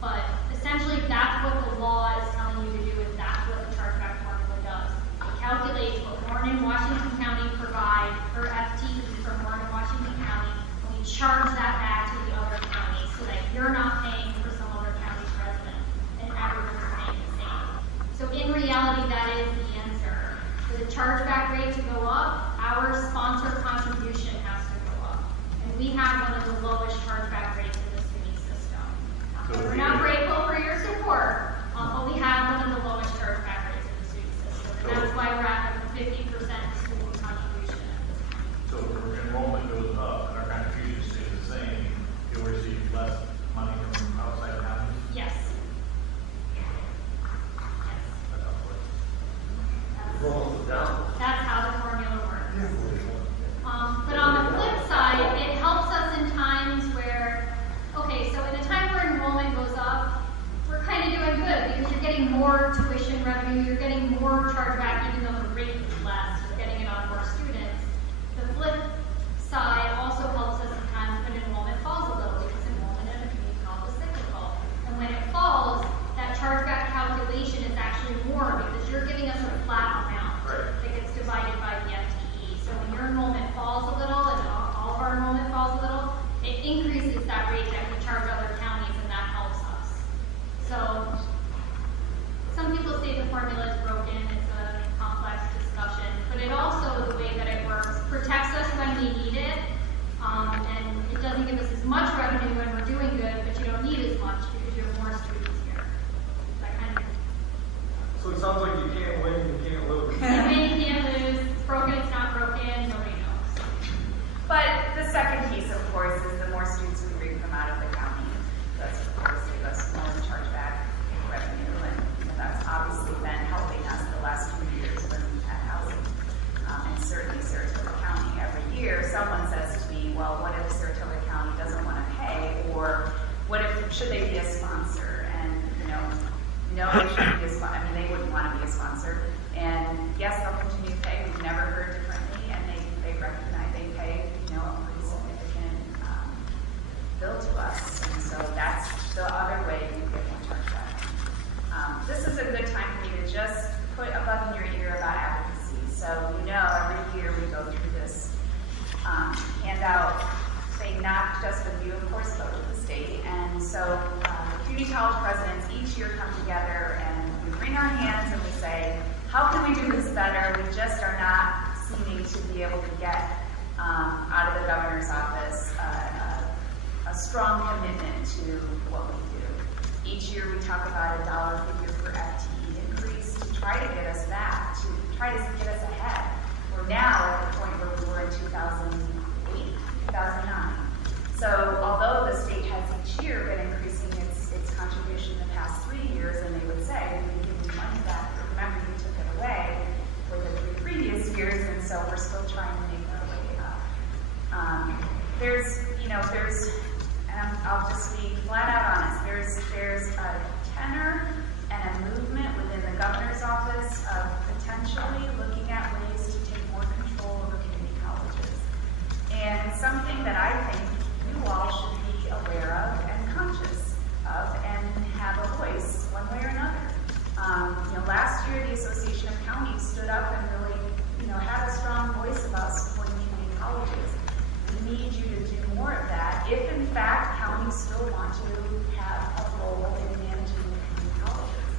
But essentially, that's what the law is telling you to do, and that's what the chargeback formula does. It calculates what Warren and Washington County provide for FTE from Warren and Washington County, and we charge that back to the other counties, so that you're not paying for some other county's resident, and everyone's paying the same. So in reality, that is the answer. For the chargeback rate to go up, our sponsor contribution has to go up. And we have one of the lowest chargeback rates in the SUNY should they be a sponsor? And, no, they shouldn't be a sponsor. I mean, they wouldn't want to be a sponsor. And yes, they'll continue to pay. We've never heard differently, and they recognize they pay, a pretty significant bill to us. And so that's the other way you get more chargeback. This is a good time for me to just put a bug in your ear about advocacy. So, every year we go through this handout, saying not just with you, of course, but with the state. And so community college presidents each year come together and we wring our hands and we say, how can we do this better? We just are not seeming to be able to get out of the governor's office a strong commitment to what we do. Each year we talk about a dollar figure per FTE increase to try to get us back, to try to get us ahead. We're now at the point where we were in 2008, 2009. So although the state has each year been increasing its contribution the past 3 years, and they would say, we give you money back, but remember you took it away for the 3 previous years, and so we're still trying to make our way up. And I'll just be flat out honest, there's a tenor and a movement within the governor's office of potentially looking at ways to take more control over community colleges. And something that I think you all should be aware of and conscious of and have a voice one way or another. Last year the Association of Counties stood up and really, had a strong voice about supporting community colleges. We need you to do more of that if in fact counties still want to have a role in managing community colleges.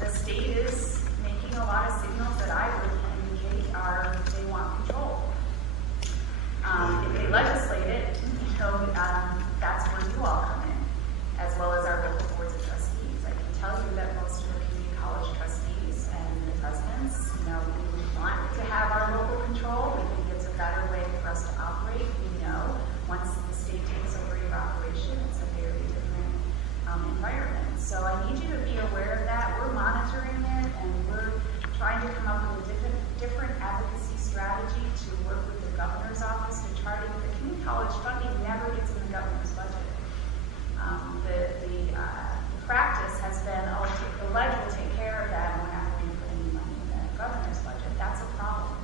The state is making a lot of signals that I would indicate they want control. If they legislate it, that's where you all come in, as well as our local boards of trustees. I can tell you that most of the community college trustees and the presidents, we want to have our local control. We think it's a better way for us to operate. We know once the state takes over your operation, it's a very different environment. So I need you to be aware of that. We're monitoring it, and we're trying to come up with a different advocacy strategy to work with the governor's office to try to get the community college funding never gets in the governor's budget. The practice has been, the ledge will take care of that, and we're not going to put any money in the governor's budget. That's a problem.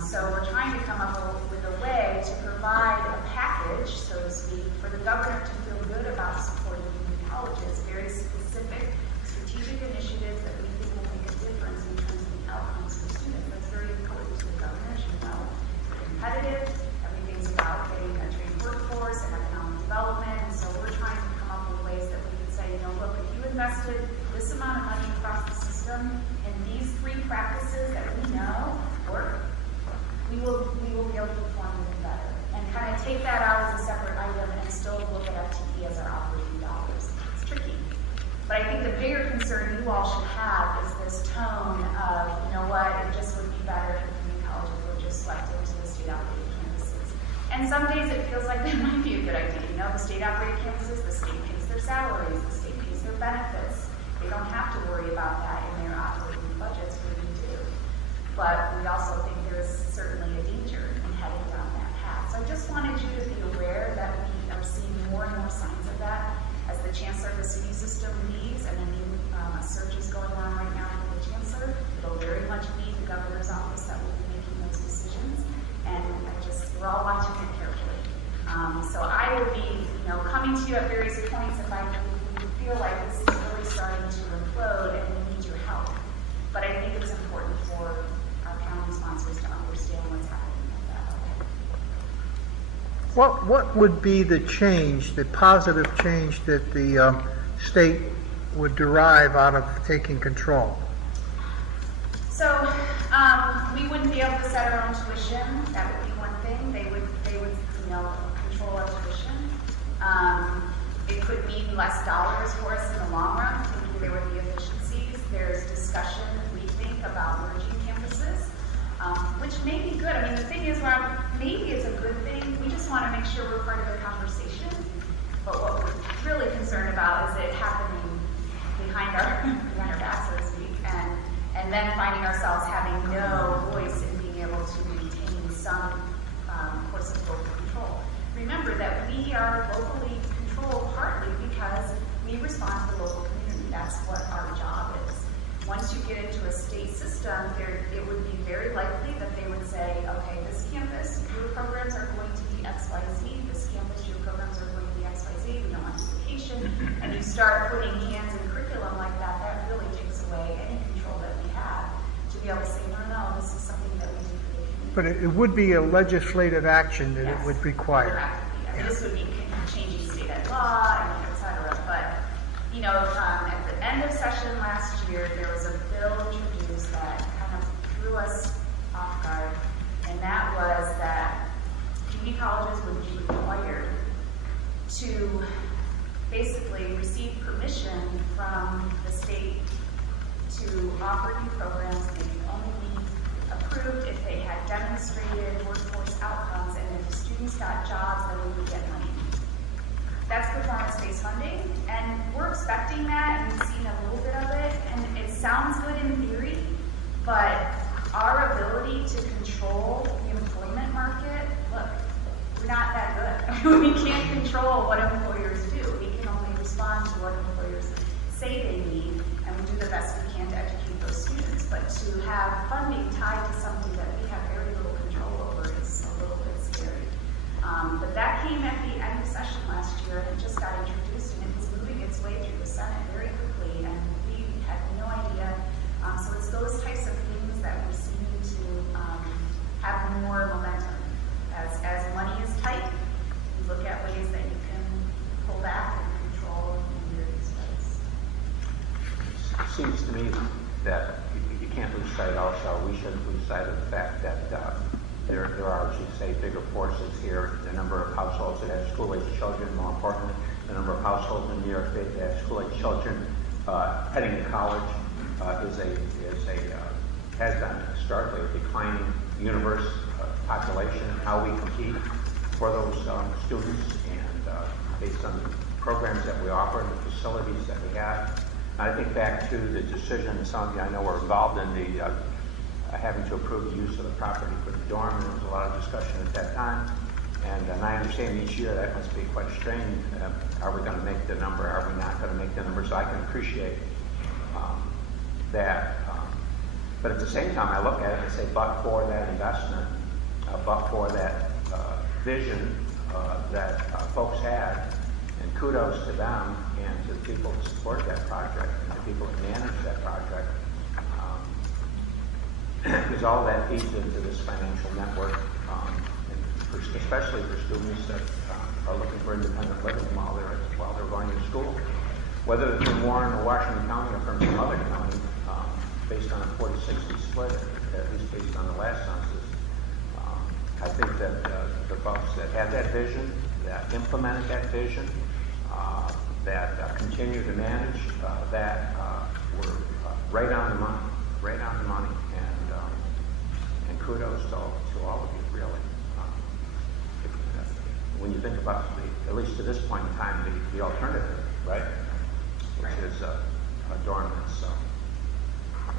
So we're trying to come up with a way to provide a package, so to speak, for the governor to feel good about supporting community colleges, very specific strategic initiatives that we think will make a difference in terms of the outcomes for students. That's very important to the governor, as you know. They're competitive. Everything's about getting a trained workforce and economic development. And so we're trying to come up with ways that we can say, look, if you invested this amount of money across the system in these 3 practices that we know work, we will be able to perform even better. And kind of take that out as a separate item and still look at FTE as our operating dollars. It's tricky. But I think the bigger concern you all should have is this tone of, it just would be better if community colleges were just selected to the state operating campuses. And some days it feels like that might be a good idea. The state operating campuses, the state pays their salaries, the state pays their benefits. They don't have to worry about that in their operating budgets, we do. But we also think there's certainly a danger in heading down that path. So I just wanted you to be aware that we are seeing more and more signs of that as the chancellor of the CD system leaves, and a new search is going on right now for the chancellor. It'll very much be the governor's office that will be making those decisions, and we're all watching it carefully. So I will be, coming to you at various points if we feel like this is really starting to implode and we need your help. But I think it's important for our county sponsors to understand what's happening with that. What would be the change, the positive change that the state would derive out of taking control? So we wouldn't be able to set our own tuition. That would be one thing. They would control our tuition. It could mean less dollars for us in the long run. Thinking there would be efficiencies. There's discussion, we think, about merging campuses, which may be good. I mean, the thing is, maybe it's a good thing. We just want to make sure we're part of the conversation. But what we're really concerned about is it happening behind our backs, so to speak, and then finding ourselves having no voice in being able to maintain some course of local control. Remember that we are locally controlled partly because that's what our job is. Once you get into a state system, it would be very likely that they would say, okay, this campus, your programs are going to be XYZ, this campus, your programs are going to be XYZ, we don't want duplication, and you start putting hands in curriculum like that, that really takes away any control that we have to be able to say, no, this is something that we do for the community. But it would be a legislative action that it would require. Exactly. This would be changing state ed law, and et cetera. But, you know, at the end of session last year, there was a bill introduced that kind of threw us off guard, and that was that community colleges would be required to basically receive permission from the state to offer new programs. They could only be approved if they had demonstrated workforce outcomes, and if the students got jobs, then we would get money. That's performance-based funding, and we're expecting that, and we've seen a little bit of it, and it sounds good in theory, but our ability to control the employment market, look, we're not that good. We can't control what employers do. We can only respond to what employers say they need, and we do the best we can to educate those students. But to have funding tied to something that we have very little control over is a little bit scary. But that came at the end of session last year, and it just got introduced, and it was moving its way through the Senate very quickly, and we had no idea. So it's those types of things that we're seeming to have more momentum. As money is tight, you look at ways that you can pull back and control and your expense. It seems to me that you can't lose sight also, we shouldn't lose sight of the fact that there are, as you say, bigger forces here. The number of households that have school-age children, more importantly, the number of households in New York State that have school-age children heading to college has been historically a declining universe population, and how we compete for those students, and based on the programs that we offer and the facilities that we have. And I think back to the decision, some of you I know were involved in the having to approve the use of the property for the dorm, and there was a lot of discussion at that time. And I understand each year that must be quite strained. Are we going to make the number? Are we not going to make the number? So I can appreciate that. But at the same time, I look at it and say, but for that investment, but for that vision that folks had, and kudos to them and to the people who support that project and the people who manage that project, because all that feeds into this financial network, especially for students that are looking for independent living while they're going to school, whether it's from Warren or Washington County or from some other county, based on a 40-60 split, at least based on the last census. I think that the folks that had that vision, that implemented that vision, that continue to manage that were right on the money, and kudos to all of you, really. When you think about at least to this point in time, the alternative, right, which is a dorm that's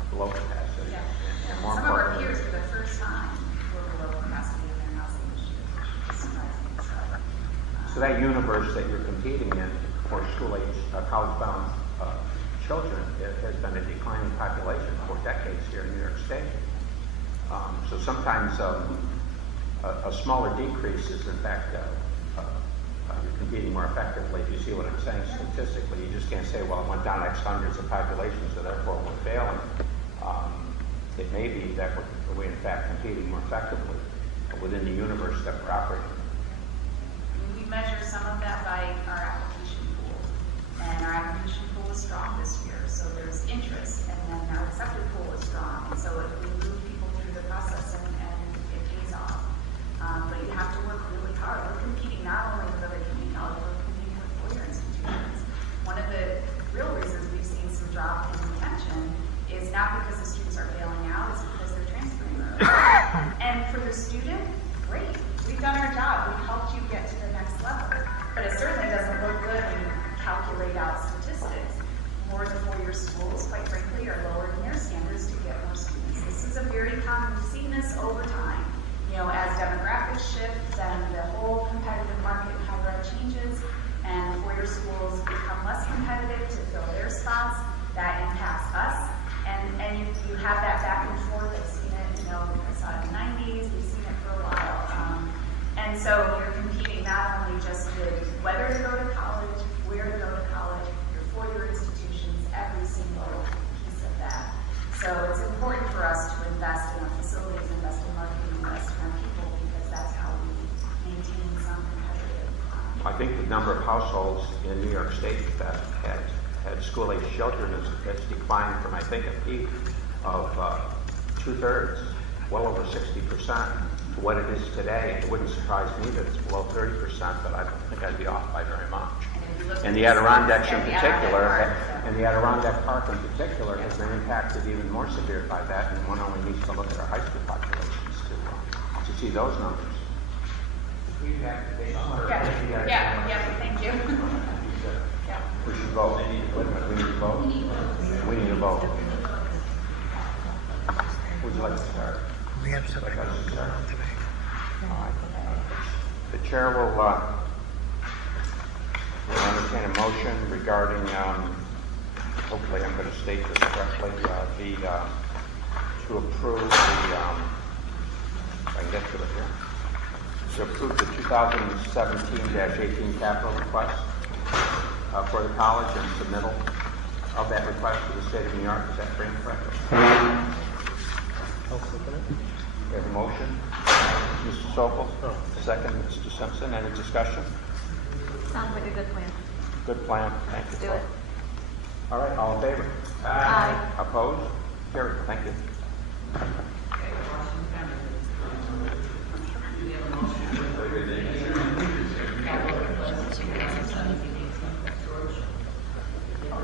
below capacity, and more Some of our importantly, peers for the first time were below capacity in their housing this year, which is surprising. so that universe that you're competing in for school-age, college-bound children, it has been a declining population for decades here in New York State. So sometimes a smaller decrease is, in fact, you're competing more effectively. If you see what I'm saying statistically, you just can't say, well, it went down X hundreds of population, so therefore we're failing. It may be that we're in fact competing more effectively within the universe that we're operating in. We measure some of that by our application pool, and our application pool is strong this year, so there's interest, and then our accepted pool is strong, and so if we move people through the process and it pays off. But you have to work really hard. We're competing not only with other community colleges, we're competing with four-year institutions. One of the real reasons we've seen some drop in retention is not because the students are failing out, it's because they're transferring early. And for the student, great. We've done our job. We've helped you get to the next level. But it certainly doesn't look good when you calculate out statistics. More of the four-year schools, quite frankly, are lowering their standards to get more students. This is a very common, we've seen this over time. You know, as demographics shift and the whole competitive market in higher ed changes, and four-year schools become less competitive to fill their spots, that impacts us. And you have that back and forth. I've seen it, you know, I saw it in the 90s, we've seen it for a while. And so you're competing not only just with whether to go to college, where to go to college, your four-year institutions, every single piece of that. So it's important for us to invest in our facilities, invest in marketing, invest in our people, because that's how we maintain some competitive. I think the number of households in New York State that had school-age children has declined from, I think, a peak of 2/3, well over 60%, to what it is today. It wouldn't surprise me that it's below 30%, but I don't think I'd be off by very much. And the Adirondacks in particular, and the Adirondack Park in particular, has been impacted even more severe by that, and one only needs to look at our high school populations to see those numbers. Yeah, thank you. Yeah. We should vote. Wait a minute, we need to vote? We need to vote. Would you like to start? We have something Like us to start? on today. All right. The chair will entertain a motion regarding, hopefully I'm going to state this correctly, to approve the, if I can get to it here, to approve the 2017-18 capital request for the college and submittal of that request to the state of New York. Is that framed correctly? We have a motion. Mr. Sokol, second. Mr. Simpson, any discussion? Sounds like a good plan. Good plan. Thank you. Do it. All right, all in favor? Aye. Opposed? Carried. Thank you.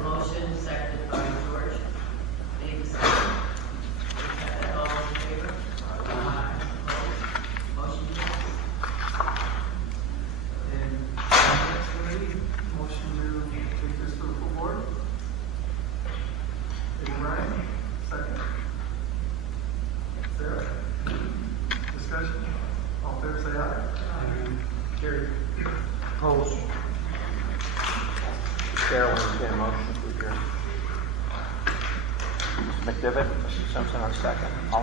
Motion, seconded by George. Any discussion? All those in favor? Aye. Motion passes. And next committee, motion to take this to the full board. Hey, Brian, second. Sarah? Discussion? All in favor, say aye. Carried. Opposed? Chair will entertain a motion to adjourn. Mr. McDivitt, Mr. Simpson on second. All